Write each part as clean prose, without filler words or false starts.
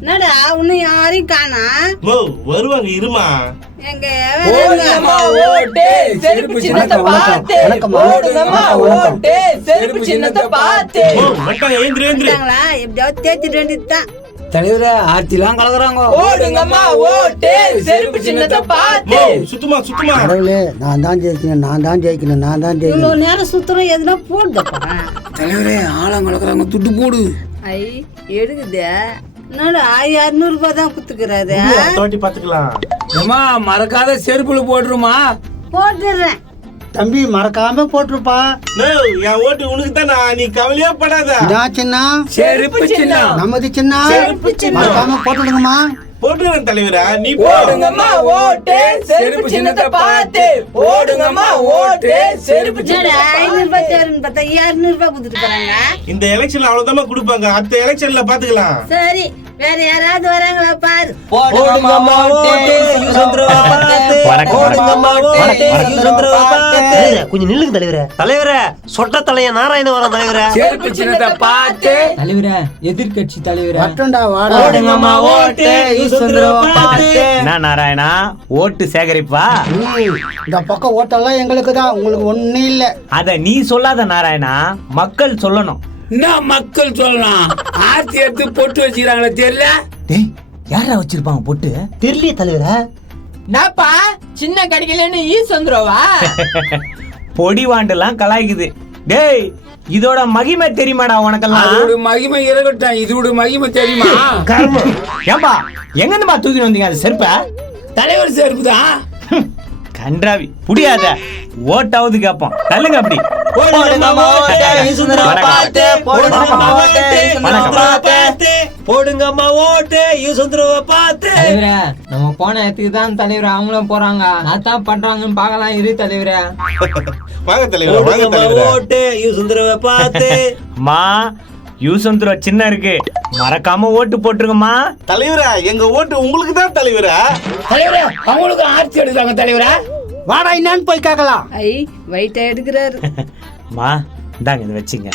என்னடா இன்னும் யாரையும் காணா? வருவாங்க இருமா. எங்க செருப்பு சின்னத்தை பார்த்து ஓடுங்கம்மா ஓட்டு செருப்பு சின்னத்தை பார்த்து வந்துட்டாங்களா? எப்படியாவது தேய்ச்சிட்டு வேண்டியதுதான். தலைவரே ஆர்த்திலாம் கலக்குறாங்க. ஓடுங்கம்மா ஓட்டு செருப்பு சின்னத்தை பார்த்து. சுத்தமா சுத்தமா கடவுளே நான் தான் ஜெயிக்கணும். இவ்வளவு நேரம் சுத்தம் எதுனா போடுதப்பா. தலைவரே ஆழம் கலக்குறாங்க, துட்டு போடு. ஐ எடுக்குது. என்னடா 200 ரூபாய் தான் குத்துக்கிறாரு. தோட்டி பாத்துக்கலாம். ஏமா மறக்காத செருப்புல போட்டுருமா. போட்டுறேன் தம்பி, மறக்காம போட்டுருப்பா. என் ஓட்டு உனக்கு தானா, நீ கவலையே படாத. சின்ன செருப்பு சின்னம் நமது சின்ன செருப்பு சின்னம் மறக்காம போட்டுடுங்கம்மா. போட்டுறேன் தலைவரா, நீ ஓடுங்கம்மா ஓட்டு செருப்பு சின்னத்தை பார்த்து ஓடுங்கம்மா ஓட்டு செருப்பு சின்னத்தை 500 ரூபாய் தேவைன்னு பார்த்தா 200 ரூபாய் கொடுத்துட்டு போறாங்க. இந்த எலெக்ஷன்ல அவ்வளவுதான் கொடுப்பாங்க. அடுத்த எலெக்ஷன்ல பாத்துக்கலாம். சரி, வேற யாராவது வராங்களா பாரு. ஓடுங்கம்மா ஓட்டு யூசந்திரவ பார்த்து ஓடுங்கம்மா ஓட்டு யூசந்திரவ பார்த்து. கொஞ்சம் நில்லுங்க தலைவரே. தலைவரே, சொட்ட தலைய நாராயண வர தலைவரே. செருப்பு சின்னத்தை பார்த்து. தலைவரே, எதிர்க்கட்சி தலைவரே. ஓடுங்கம்மா ஓட்டு யூசந்திரவ பார்த்து. என்ன நாராயணா, ஓட்டு சேகரிப்பா? இந்த பக்கம் ஓட்டெல்லாம் எங்களுக்கு தான், உங்களுக்கு ஒண்ணு இல்ல. அத நீ சொல்லாத நாராயணா, மக்கள் சொல்லணும். என்ன மக்கள் சொல்லலாம்? ஆர்த்தி எடுத்து பொட்டு வச்சுக்கிறாங்களே தெரியல. டேய், யாரா வச்சிருப்பாங்க பொட்டு? தெரியல தலைவரே. நாப்பா சின்ன கடிக்கலன்னு யூசந்திரவா? பொடிவாண்டெல்லாம் கலாய்க்குது. டேய், இதோட மகிமை தெரியுமாடா உனக்கெல்லாம்? அதோட மகிமை இருக்கட்டும், இதோட மகிமை தெரியுமா? கர்மம். ஏம்பா, எங்க இருந்துமா தூக்கிட்டு வந்தீங்க அது செருப்ப? தலைவர் செருப்பு தான். கன்றாவி, புடியாத. ஓட்டாவது கேப்போம். தள்ளுங்க அப்படி. ஓடுங்கம்மா ஓட்டு யூசந்திரவ பார்த்து ஓடுங்கம்மா ஓட்டு யூசந்திரவ பார்த்து போடுங்கம்மா ஓட்டு யூசந்திரவ பார்த்து. தலைவரே, நம்ம போன இடத்துக்கு தான் தலைவர் அவங்களும் போறாங்க. அதான் பண்றாங்கன்னு பாக்கலாம். இரு தலைவரே. வாங்க தலைவரா, வாங்க போடுங்கம்மா தலைவரா. ஓட்டு யூசந்திரவ பார்த்து. மா, யூசந்திர சின்ன இருக்கு, மறக்காம ஓட்டு போட்டுருங்கம்மா. தலைவரா, எங்க ஓட்டு உங்களுக்கு தான் தலைவரா. தலைவரே, அவங்களுக்கு ஆர்த்தி எடுக்கிறாங்க தலைவரே. வாடா என்னன்னு போய் கேட்கலாம். ஐ வெயிட்டா எடுக்கிறாரு. மா, இந்தாங்க இதை வச்சுங்க.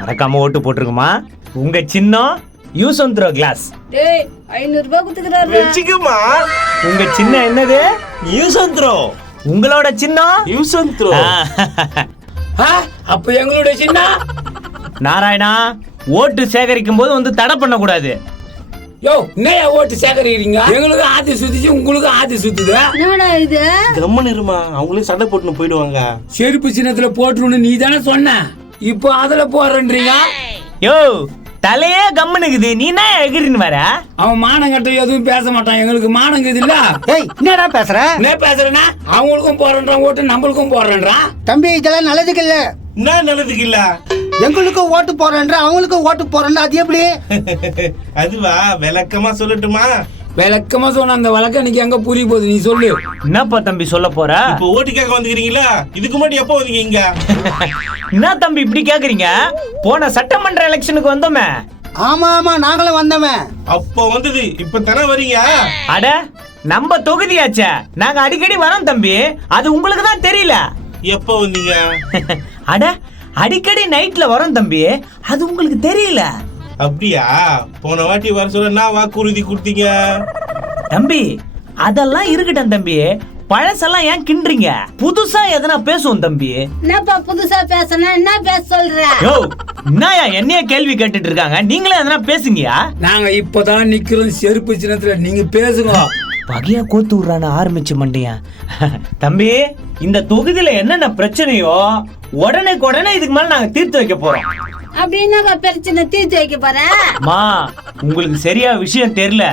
மறக்காம ஓட்டு போட்டுருங்கம்மா. உங்க சின்னம் யூசந்திர கிளாஸ். டேய் 500 ரூபாய் குத்துக்கிறாரு. வெச்சிக்கமா. உங்க சின்னம் என்னது? யூசந்திரோ. உங்களோட சின்னம் யூசந்திரோ. அப்ப எங்களுடைய சின்ன நாராயணா, ஓட்டு சேகரிக்கும் போது வந்து தடை பண்ண கூடாது. யோ, என்னையா ஓட்டு சேகரிக்கிறீங்க? எங்களுக்கு ஆதி சுத்திச்சு, உங்களுக்கு ஆதி சுத்துது. என்னடா இது? கம்மன் இருமா, அவங்களே சண்டை போட்டுன்னு போயிடுவாங்க. செருப்பு சின்னத்துல போட்டுருன்னு நீ தானே சொன்ன, இப்போ அதுல போறேன்றீங்க. யோ, தலையே கம்முனுக்குது, நீ என்ன எகிரின்னு வர? அவன் மானங்கட்ட எதுவும் பேச மாட்டான், எங்களுக்கு மானங்குது இல்ல. என்னடா பேசுற? என்ன பேசுறேன்னா அவங்களுக்கும் போறேன்றான் ஓட்டு, நம்மளுக்கும் போறேன்றான். தம்பி, இதெல்லாம் நல்லதுக்கு இல்ல. என்ன நல்லதுக்கு இல்ல? எங்களுக்கும் ஓட்டு போறேன்ற, அவங்களுக்கும் ஓட்டு போறேன்ற, அது எப்படி? அதுவா, விளக்கமா சொல்லட்டுமா? விளக்கமா சொன்ன அந்த வழக்கம் எனக்கு எங்க புரிய போகுது, நீ சொல்லு. என்னப்பா தம்பி சொல்ல போற? இப்ப ஓட்டு கேட்க வந்துக்கிறீங்களா? இதுக்கு முன்னாடி எப்போ வந்தீங்க இங்க? என்ன தம்பி இப்படி கேக்குறீங்க? போன சட்டமன்ற எலெக்ஷனுக்கு வந்தோமே. ஆமா ஆமா, நாங்களும் வந்தவன். அப்போ வந்தது, இப்ப தானே வரீங்க? அட, நம்ம தொகுதியாச்சே, நாங்க அடிக்கடி வரோம் தம்பி. அது உங்களுக்கு தான் தெரியல. எப்போ வந்தீங்க? அட, அடிக்கடி நைட்ல வரோம் தம்பி, அது உங்களுக்கு தெரியல. அப்படியா? போன வாட்டி வர சொல்ல நான் வாக்குறுதி கொடுத்தீங்க. தம்பி, அதெல்லாம் இருக்கட்டும் தம்பி. பழசெல்லாம் ஏன் கிண்டுறீங்க? புதுசா எதனா பேசுவோம் தம்பி. என்னப்பா புதுசா பேசணும்? என்ன பேச சொல்ற? யோ, என்னயா என்னைய கேள்வி கேட்டுட்டு இருக்காங்க? நீங்களே எதனா பேசுங்கயா. நாங்க இப்பதான் நிக்கிறோம் செருப்பு சின்னத்துல, நீங்க பேசுங்க. பகையா கோத்து விடுறான ஆரம்பிச்சு மண்டியா. தம்பி, இந்த தொகுதியில என்னென்ன பிரச்சனையோ உடனே இதுக்கு மேல நாங்க தீர்த்து வைக்க போறோம். அப்படின்னா பிரச்சனை தீர்த்து வைக்க போறேன். மா, உங்களுக்கு சரியா விஷயம் தெரியல.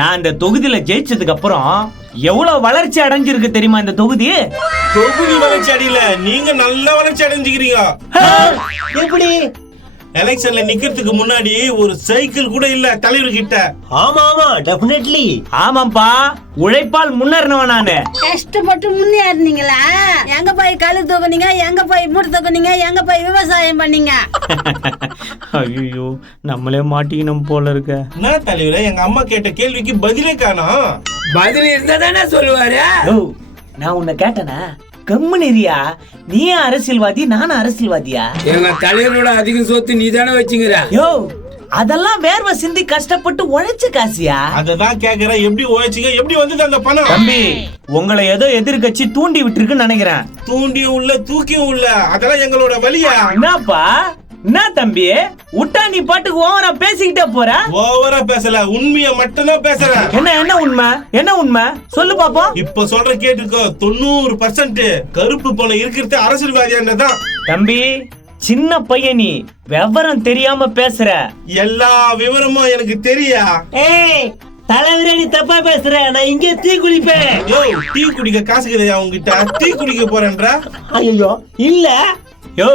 நான் இந்த தொகுதியில ஜெயிச்சதுக்கு அப்புறம் எவ்வளவு வளர்ச்சி அடைஞ்சிருக்கு தெரியுமா இந்த தொகுதி? தொகுதி வளர்ச்சி அடையல, நீங்க நல்ல வளர்ச்சி அடைஞ்சுக்கிறீங்க. எப்படி? எலெக்ஷன்ல நிக்கிறதுக்கு முன்னாடி ஒரு சைக்கிள் கூட இல்ல தலைவர் கிட்ட. ஆமா ஆமா, டெஃபினெட்லி. ஆமாப்பா, உழைப்பால் முன்னேறினவன் நானு. கஷ்டப்பட்டு முன்னேறினீங்களா? எங்க போய் கழு தூக்குனீங்க, எங்க போய் மூட்டை தூக்குனீங்க, எங்க போய் விவசாயம் பண்ணீங்க? ஐயோ, நம்மளே மாட்டிக்கணும் போல இருக்க. என்ன தலைவரே, எங்க அம்மா கேட்ட கேள்விக்கு பதிலே காணோம். பதில் இருந்தா தானே சொல்லுவாரு. நான் உன்னை கேட்டனா? கம்முனிரியா, நீ அரசியல்வாதி, நானும் அரசியல்வாதியா? எங்க தலைவரோட அதிக சொத்து நீ தானே வச்சுங்கிற. யோ, அதெல்லாம் வேர்வை சிந்தி கஷ்டப்பட்டு உழைச்ச காசியா. அததான் கேக்குறேன், எப்படி உழைச்சிங்க, எப்படி வந்தது அந்த பணம்? தம்பி, உங்களை ஏதோ எதிர்கட்சி தூண்டி விட்டுருக்குன்னு நினைக்கிறேன். தூண்டியும் உள்ள தூக்கியும் உள்ள, அதெல்லாம் எங்களோட வலியா. என்னப்பா, என்ன தம்பி விட்டா நீ பாட்டுக்கு ஓவரா பேசிக்கிட்டே போற? ஓவரா பேசல, உண்மைய மட்டும்தான் பேசுறேன். என்ன உண்மை, என்ன உண்மை சொல்லு பாப்போம். இப்ப சொல்ற கேட்டுக்கோ, 90% கருப்பு பணம் இருக்கிறது அரசியல்வாதியானதான். தம்பி, சின்ன பையன் நீ, விவரம் தெரியாம பேசுற. எல்லா விவரமும் எனக்கு தெரியா. ஏய் தலைவரே, நீ தப்பா பேசுற. நான் இங்கே டீ குடிப்பேன். யோ, டீ குடிக்க காசு கிடையாது உங்ககிட்ட? டீ குடிக்க போறேன்றா? ஐயோ இல்ல. யோ,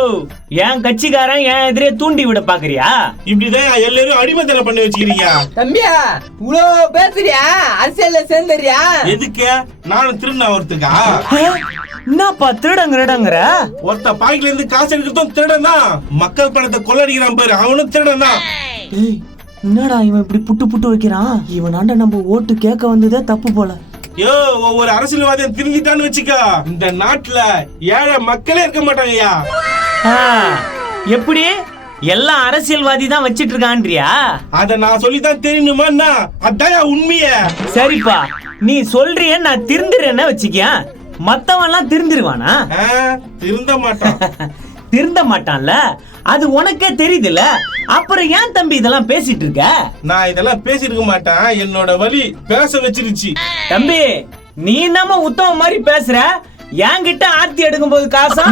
என் கட்சிக்காரன் என் எதிரே தூண்டி விட பாக்குறியா? இப்படிதான் எல்லாரும் அடிமைத்தனை பண்ணி வச்சுக்கிறீங்க. தம்பியா இவ்வளவு பேசுறியா? அரசியல்ல சேர்ந்துறியா? எதுக்கு? நானும் திருநா ஒருத்துக்கா? என்னப்பா திருடங்கிற? ஒருத்த பாக்கெட்ல இருந்து காசு எடுக்கிறதும் திருடன் தான். மக்கள் பணத்தை கொள்ளடிக்கிறான் பாரு, அவனும் திருடன் தான். என்னடா இவன் இப்படி புட்டு புட்டு வைக்கிறான்? இவனாண்ட நம்ம ஓட்டு கேட்க வந்ததே தப்பு போல. யோ, ஒவ்வொரு அரசியல்வாதியும் திருந்திட்டான்னு வச்சுக்கோ, இந்த நாட்டுல ஏழை மக்களே இருக்க மாட்டாங்கய்யா. எப்படி எல்லாம் அரசியல்வாதி தான் வச்சிட்டு இருக்கான்றியா? அத நான் சொல்லித்தான் தெரியணுமா? அதான் உண்மைய. சரிப்பா, நீ சொல்றிய நான் திருந்துறேன்னு வச்சுக்கியா, மத்தவன் எல்லாம் திருந்திருவானா? திருந்த மாட்டான். திருந்த மாட்டான்ல, அது உனக்கே தெரியுதுல, அப்புறம் ஏன் தம்பி இதெல்லாம் பேசிட்டு இருக்க? நான் இதெல்லாம் பேசிருக்க மாட்டேன், என்னோட வலி பேச வச்சிருச்சு. தம்பி, நீ நம்ம உத்தம மாதிரி பேசுற. என்கிட்ட ஆர்த்தி எடுக்கும் போது காசா,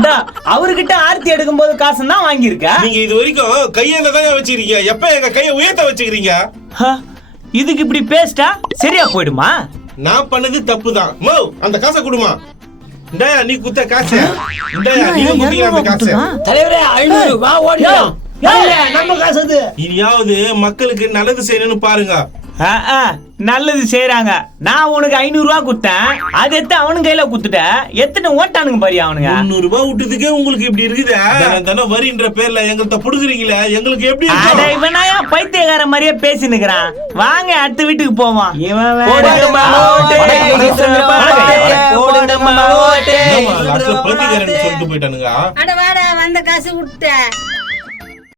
அவர்கிட்ட ஆர்த்தி எடுக்கும் போது காசு தான் வாங்கியிருக்க. நீங்க இது வரைக்கும் கையில தான் வச்சிருக்கீங்க, எப்ப எங்க கையை உயர்த்த வச்சுக்கிறீங்க? இதுக்கு இப்படி பேசிட்டா சரியா போயிடுமா? நான் பண்ணது தப்புதான். மோ, அந்த காசை கொடுமா. இந்தாயா நீ குத்த காசு. இந்தாயா நீ குத்தியா அந்த காசு. தலைவரே 500 வா ஓடிடலாம். நம்ம காசு அது. இனியாவது மக்களுக்கு நல்லது செய்யணும்னு பாருங்க. நல்லது செய்யறாங்க. நான் உனக்கு 500 ரூபாய் கொடுத்தேன், அது எடுத்து அவனுக்கு கையில குத்துட்ட. எத்தனை ஓட்டானுங்க பாரு அவனுங்க. 300 ரூபாய் விட்டதுக்கே உங்களுக்கு இப்படி இருக்குது. தானே வரின்ற பேர்ல எங்கள்கிட்ட புடுங்குறீங்களே, எங்களுக்கு எப்படி அட, இருக்கும்? இவனாயா பைத்தியக்கார மாதிரியே பேசி நிக்கிறான். வாங்க அடுத்த வீட்டுக்கு போவோம். இவன் லாஸ்ட்ல பைத்தியக்காரன்னு சொல்லிட்டு போயிட்டானுங்க. அட வாடா, வந்த காசு விட்ட